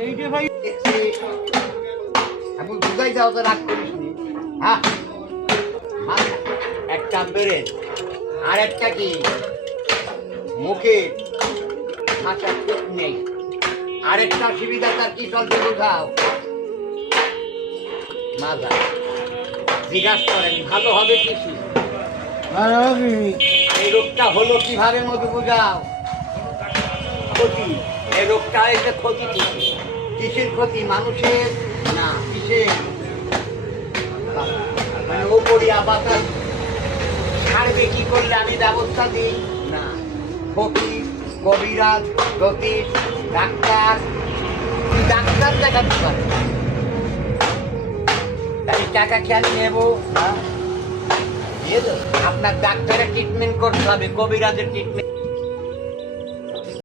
এই যে ভাই এখন বুঝাই যাও তো রাগ করিস নি? হ্যাঁ? একটা বেড়ে আর একটা কি? মুখে মাথা নেই। আরেকটা সুবিধা তার কি? চলছে বোঝাও মাজা জিজ্ঞাসা করেন ভালো হবে কিছু? এই রোগটা হলো কীভাবে মধু বুঝাও? ক্ষতি এই রোগটা এসে ক্ষতি কিসের ক্ষতি? মানুষের? না, কিসের? মানে ওপরিয়া বাতাস ছাড়বে কি করলে আমি ব্যবস্থা দিই? না, ফকির, কবিরাজ, জ্যোতিষ, ডাক্তার ডাক্তার দেখাতে পারে তাই টাকা খেয়াল নেব? হ্যাঁ? আপনার ডাক্তারের ট্রিটমেন্ট করতে হবে, কবিরাজের ট্রিটমেন্ট